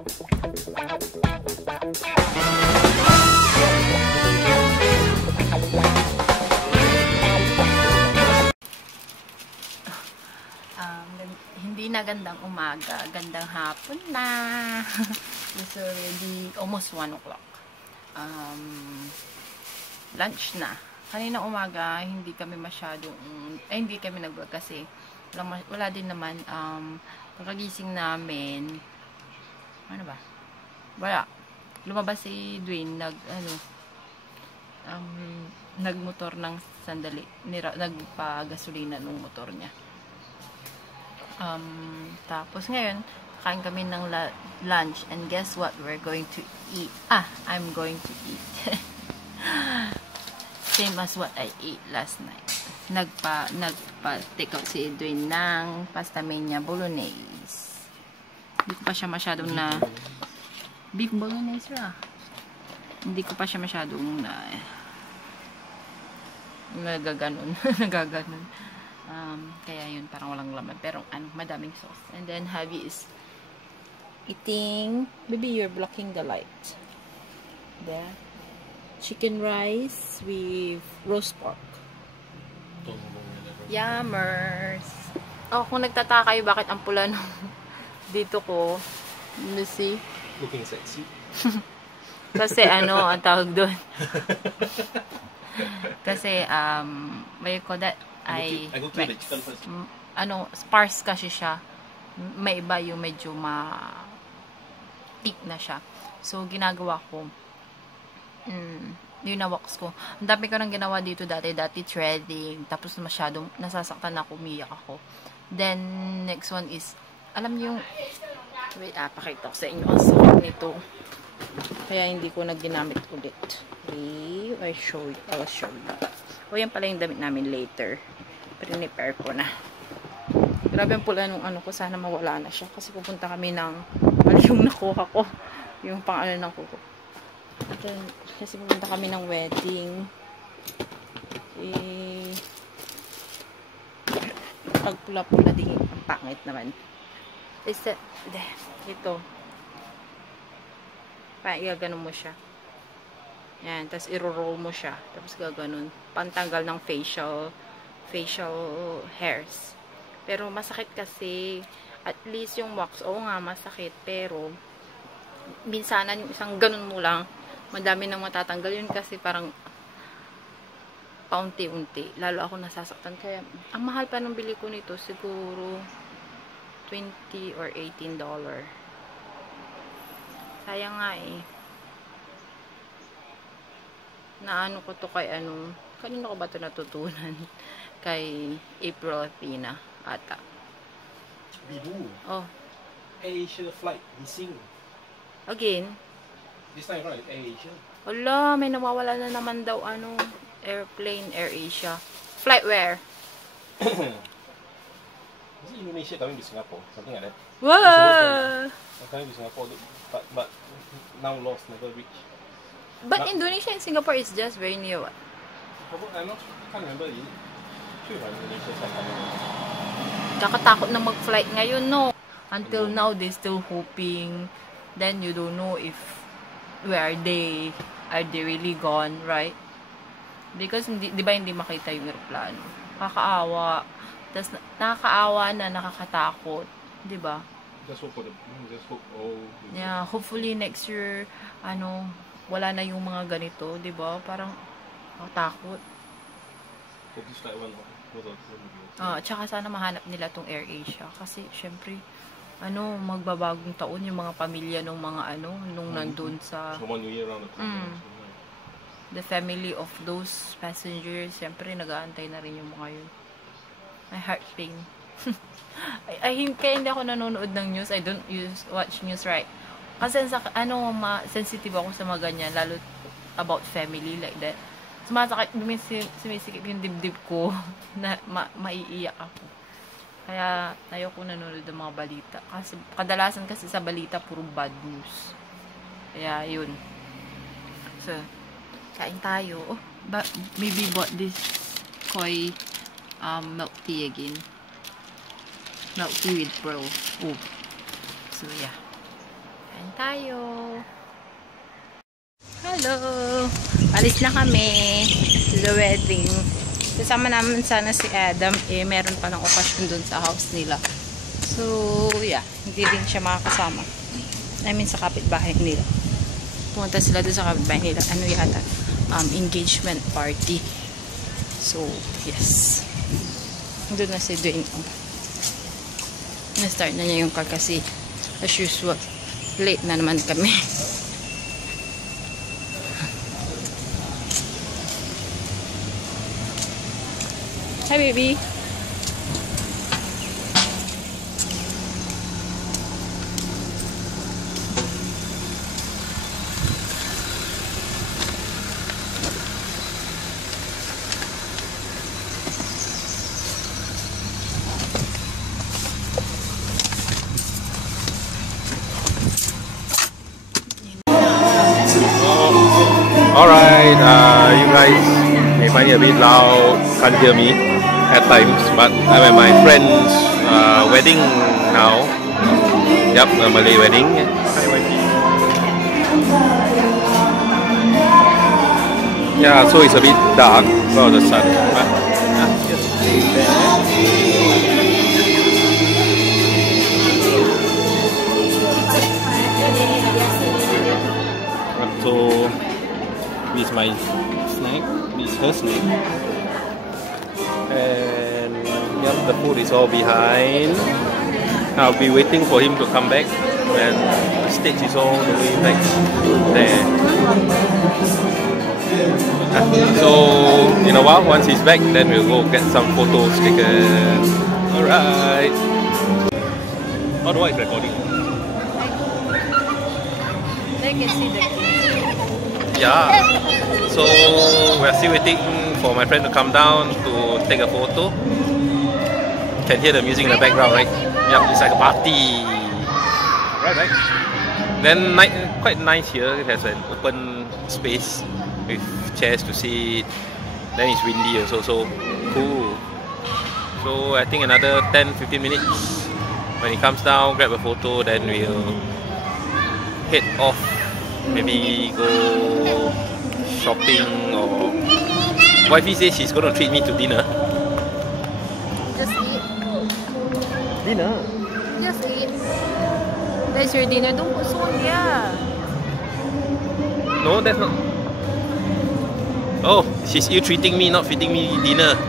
Hindi na gandang umaga, gandang hapon na. It's already almost 1 o'clock. Lunch na. Kanina umaga, hindi kami masyadong, hindi kami nag-vlog kasi wala din naman, pagkagising namin, ano ba? Wala. Lumabas si Dwayne, nagmotor ng sandali, nagpa-gasolina ng motor niya. Tapos ngayon, kain kami ng lunch, and guess what we're going to eat? I'm going to eat. Same as what I ate last night. Nagpa-take out si Edwin ng pasta mania bolognese. Hindi ko pa siya masyadong beef bolognese Hindi ko pa siya masyadong nagaganon. Nagaganon. Kaya yun, parang walang laman. Pero madaming sauce. And then Javi is eating. Baby, you're blocking the light. There. Chicken rice with roast pork. Yummers. Kung nagtataka kayo bakit ang pula ng dito ko, you see? Looking sexy. Kasi ang tawag doon. Kasi what you call that? I go to the chicken first. Sparse kasi siya. May iba yung medyo thick na siya. So ginagawa ko, yung na-wax ko. Ang dami ko nang ginawa dito dati threading, tapos masyadong nasasaktan ako, umiyak ako. Then next one is, alam niyo yung, wait, pakita ko sa inyo ang sakit nito. Kaya hindi ko na ginamit ulit. Okay, I'll show you. Yan pala yung damit namin later. Prepare ko na. Grabe ang pula nung ko, sana mawala na siya. Kasi pupunta kami ng, yung nakuha ko. Yung pang ng kuko. Kasi pupunta kami ng wedding. Pag pula-pula din, ang pangit naman. Ito. Gaganon mo siya. Yan, tapos iro-roll mo siya. Tapos gaganon. Pantanggal ng facial hairs. Pero masakit kasi, at least yung wax, nga, masakit. Pero, minsanan yung isang ganon mo lang, madami nang matatanggal. Yun kasi parang paunti-unti. Lalo ako nasasaktan. Kaya, ang mahal pa ng bili ko nito, siguro $20 or $18. Sayang nga Naano ko to kay kanino ko ba ito natutunan? Kay April Athena ata. Bibu. AirAsia flight missing. Again? This time right, AirAsia. Wala, may nawawala na naman daw airplane, AirAsia. Flight where? Is it Indonesia coming to Singapore? Something like that. Wow! Coming to Singapore, but now lost, never reached. But Indonesia and Singapore is just very near what? I can't remember. Sure, Indonesia is coming. Kakatakot na mag-flight ngayon, no? Until now, they still hoping. Then you don't know if where are they really gone, right? Because di ba hindi makita yung aeroplano? Kakaawa. Tapos nakakaawa na, nakakatakot, di ba? Just hope Yeah, hopefully next year wala na yung mga ganito, di ba? Parang takot. Tsaka sana mahanap nila tong AirAsia kasi syempre magbabagong taon yung mga pamilya ng mga nung nandun sa the family of those passengers, syempre nag-aantay na rin yung mga yun. My heart pain. Kaya hindi ako nanonood ng news. I don't watch news, right? Kasi sensitive ako sa mga ganyan, lalo about family like that. Sumasakit, sumisikip yung dibdib ko na maiiyak ako. Kaya ayoko nanonood ng mga balita. Kasi kadalasan kasi sa balita puro bad news. Kaya yun. So, kain tayo. Maybe bought this koi milk tea again. Milk tea with pearl. So yeah. Kain tayo. Hello! Alis na kami to the wedding. Kasama naman sana si Adam. Meron pa ng okasyon dun sa house nila. So, yeah. Hindi din siya makakasama. I mean, sa kapitbahay nila. Pumunta sila dun sa kapitbahay nila. Ano yata? Engagement party. So, yes. Doon na si Dwayne. Na-start na niya yung car kasi as usual, late na naman kami. Hi, baby. Alright, you guys may find it a bit loud, can't hear me at times, but I'm at my friend's wedding now. Yep, a Malay wedding. Hi, wifey. Yeah, so it's a bit dark because of the sun, but so this is my snack, this is her snack, and yep, the food is all behind. I'll be waiting for him to come back, and the stage is all the way back there. So in a while, once he's back, then we'll go get some photos taken. Alright. How do I recording? I can see the Yeah, so we're still waiting for my friend to come down to take a photo. You can hear the music in the background, right? Yep, it's like a party. Right. Then quite nice here. It has an open space with chairs to sit. Then it's windy also, so cool. So I think another 10-15 minutes. When he comes down, grab a photo, then we'll head off. Maybe go shopping or... Wifey says she's going to treat me to dinner. Just eat. Dinner? Just eat. That's your dinner. Don't go so yeah. No, that's not... Oh, she's ill-treating me, not feeding me dinner.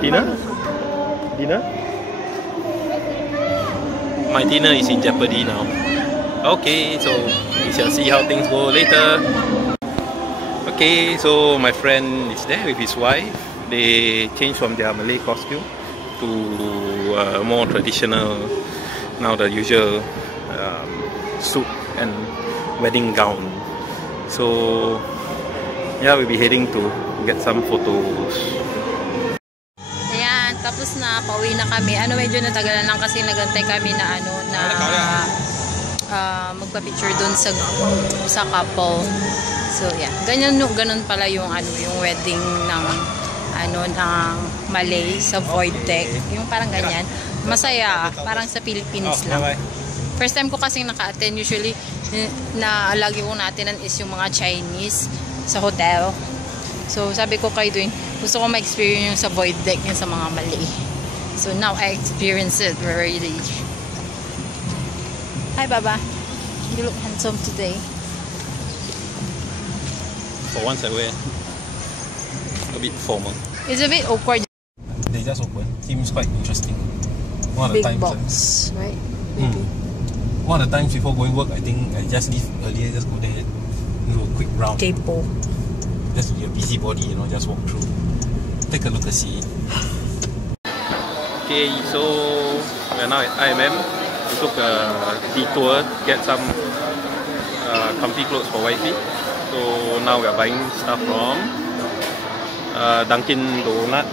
Dinner? Dinner? My dinner is in jeopardy now. Okay, so we shall see how things go later. Okay, so my friend is there with his wife. They changed from their Malay costume to a more traditional, now the usual suit and wedding gown. So yeah, we'll be heading to get some photos. Ayan, tapos na, pauwi na kami. Medyo natagalan lang kasi nagantay kami na magpa-picture dun sa couple. So yeah, ganun pala yung yung wedding ng ng Malay sa Void Deck. Yung parang ganyan. Masaya, parang sa Philippines lang. First time ko kasing naka-attend. Usually na lagi kong na-attendan is yung mga Chinese sa hotel. So sabi ko kay Dwayne, gusto ko ma-experience yung sa Void Deck, yung sa mga Malay. So now I experience it really. Hi, Baba. You look handsome today. For once I wear a bit formal. It's a bit awkward. They just open. Seems quite interesting. One of Big the times, box, right? Maybe. One of the times before going work, I think I just leave earlier, just go there, do a quick round. Capo. Just be a busybody, just walk through. Take a look and see. Okay, so we're now at IMM. We took a detour to get some comfy clothes for wifey. So now we are buying stuff from Dunkin Donuts.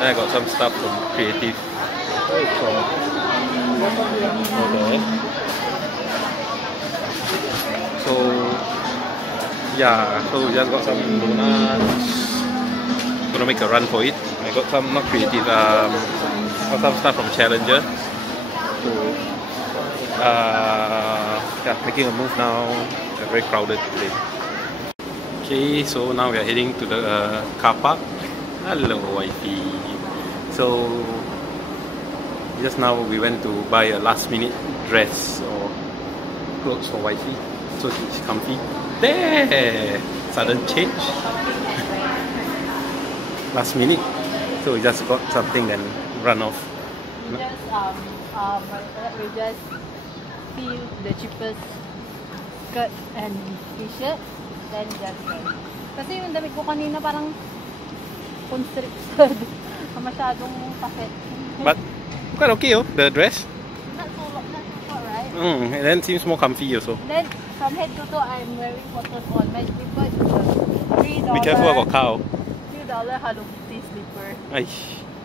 Then I got some stuff from Creative. From over. So yeah, so we just got some donuts. Gonna make a run for it. I got some not Creative, got some stuff from Challenger. So Yeah, making a move now. They're very crowded today. Okay, so now we are heading to the car park. Hello, wifey. So just now we went to buy a last minute dress or clothes for wifey, so she's comfy. There, sudden change. Last minute, so we just got something and run off. We just feel the cheapest skirt and t-shirt, then just kasi yung damit ko kanina parang constricted, masyadong pakit. But quite okay, oh, the dress. Not so right? And then seems more comfy also. Then from head to toe, I'm wearing cotton on. My slipper is $3. Be careful about cow. $3 Hello Kitty slipper.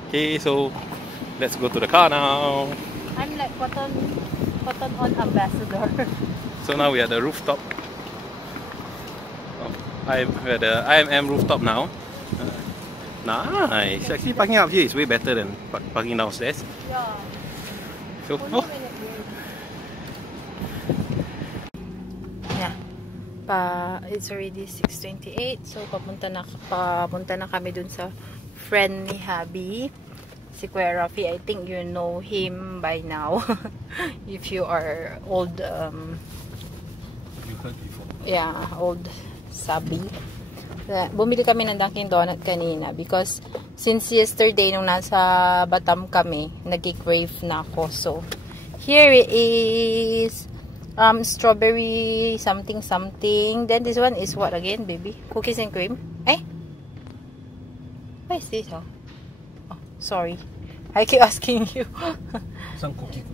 Okay, so let's go to the car now. I'm like cotton on ambassador. So now we are at the rooftop. I'm at the IMM rooftop now. Nice. Actually, parking up here is way better than parking downstairs. Yeah. So, yeah. It's already 6:28, so papunta na kami dun sa friend ni Habi, si Kuya Rafi. I think you know him by now. If you are old, you heard before. Yeah, old Sabi. Bumili kami ng Dunkin Donut kanina because since yesterday nung nasa Batam kami, nag-crave na ako. So, here it is. Strawberry something. Then this one is what again, baby? Cookies and cream? What is this? Oh, sorry. I keep asking you. Some cookie.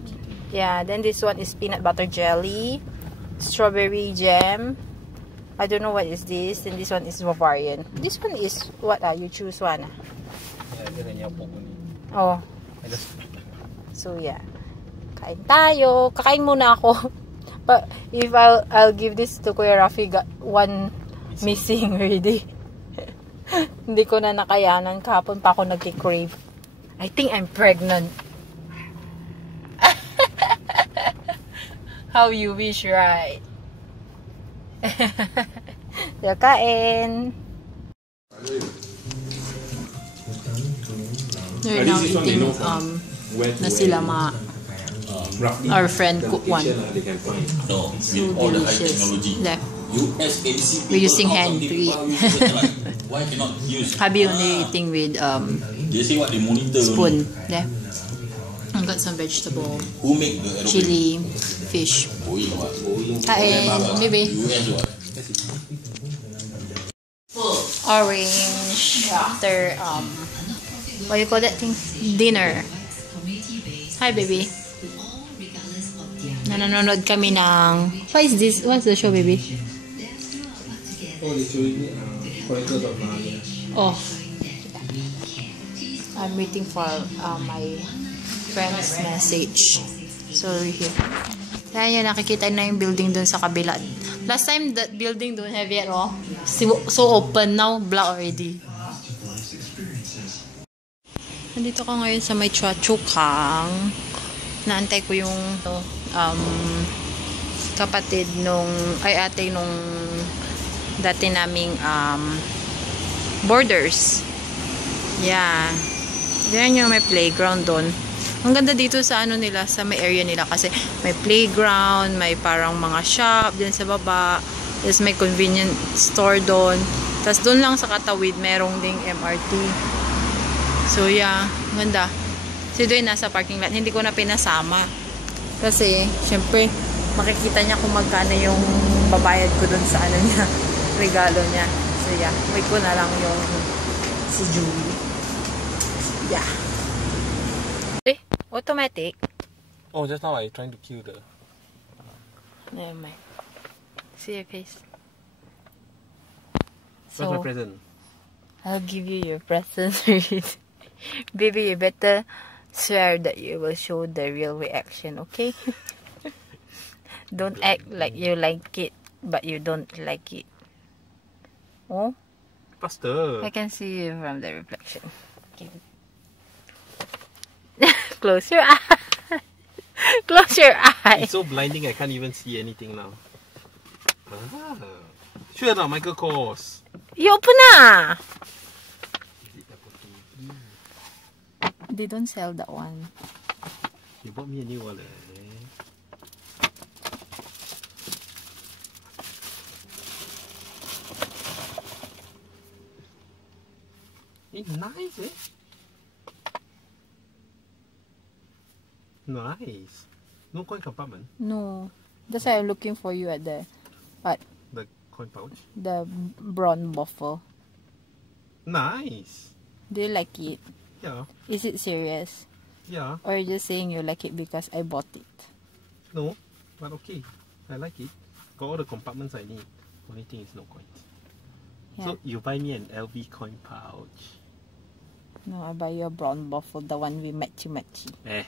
Yeah, then this one is peanut butter jelly, strawberry jam. I don't know what is this. And this one is Bavarian. This one is what? You choose one. Oh. So yeah. Kain tayo. Kakain muna ako. But if I'll give this to Kuya Rafi, got one missing already. Hindi ko na nakayanan. Kahapon pa ako nag-crave. I think I'm pregnant. How you wish, right? Kain. They're now eating na sila our friend cook one. So delicious. We're using hand to eat. Habi only eating with spoon. Yeah. I got some vegetable, chili, fish. Kain, baby. Orange after what do you call that thing? Dinner. Hi, baby. Nanonood kami ng what is this? What's the show, baby? Oh, I'm waiting for my friend's message. So here. Kaya nakikita na yung building dun sa kabila. Last time that building don't have yet, oh. So open now, black already. Nandito ka ngayon sa may Chua Chu Kang. Naantay ko yung kapatid ate nung dati naming borders. Yeah. Diyan yung may playground doon. Ang ganda dito sa nila, sa may area nila kasi may playground, may parang mga shop din sa baba. Tapos may convenience store doon. Tapos doon lang sa katawid merong ding MRT. So yeah, ganda. Si Dwayne nasa parking lot. Hindi ko na pinasama. Kasi syempre makikita niya kung magkano yung babayad ko doon sa niya, regalo niya. So yeah, wait ko na lang yung si Julie. Yeah. Automatic. Oh, just now I trying to kill the. Never mind. See your face. What's my present? I'll give you your present. Baby, you better swear that you will show the real reaction, okay? Don't act like you like it, but you don't like it. Oh? Faster. I can see you from the reflection. Okay. Close your eyes. Close your eye. It's so blinding I can't even see anything now. Ah. Sure not, Michael Kors. You open na. They don't sell that one. You bought me a new wallet. It's nice, eh? Nice. No coin compartment. No. That's why I'm looking for you at the what? The coin pouch. The brown bottle. Nice. Do you like it? Yeah. Is it serious? Yeah. Or are you just saying you like it because I bought it? No, but okay. I like it. Got all the compartments I need. Only thing is no coins. Yeah. So you buy me an LV coin pouch. No, I buy you a brown bottle, the one we matchy. Eh.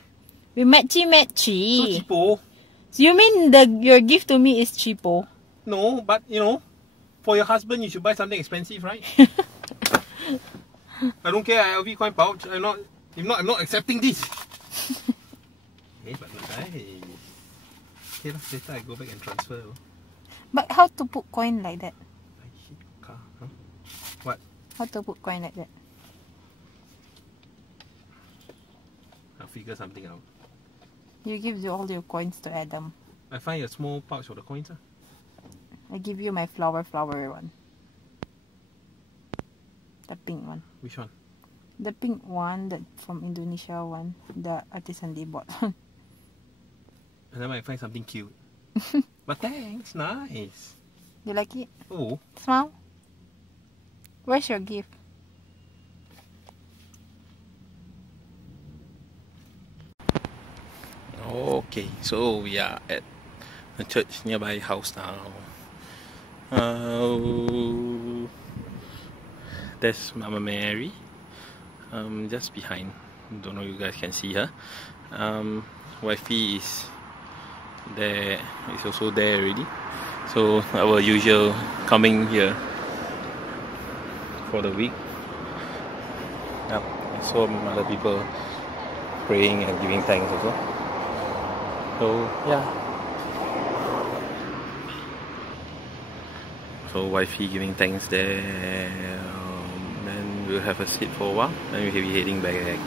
We matchy. So cheapo. So you mean your gift to me is cheapo? No, but you know, for your husband you should buy something expensive, right? I don't care, LV coin pouch. I'm not accepting this. Hey, but nice. Okay, later I go back and transfer. But how to put coin like that? Huh? What? How to put coin like that? I'll figure something out. You give all your coins to Adam. I find a small pouch for the coins. I give you my flower one. The pink one. Which one? The pink one, that from Indonesia one. The artisan they bought. And then I find something cute. But thanks, nice. You like it? Oh. Smile. Where's your gift? Okay, so we are at the church nearby house now. There's Mama Mary, just behind. Don't know if you guys can see her. Wifey is there, is also there already. So our usual coming here for the week. Yep, I saw other people praying and giving thanks also. So yeah. So wifey giving thanks there. Then we'll have a sit for a while. Then we'll be heading back.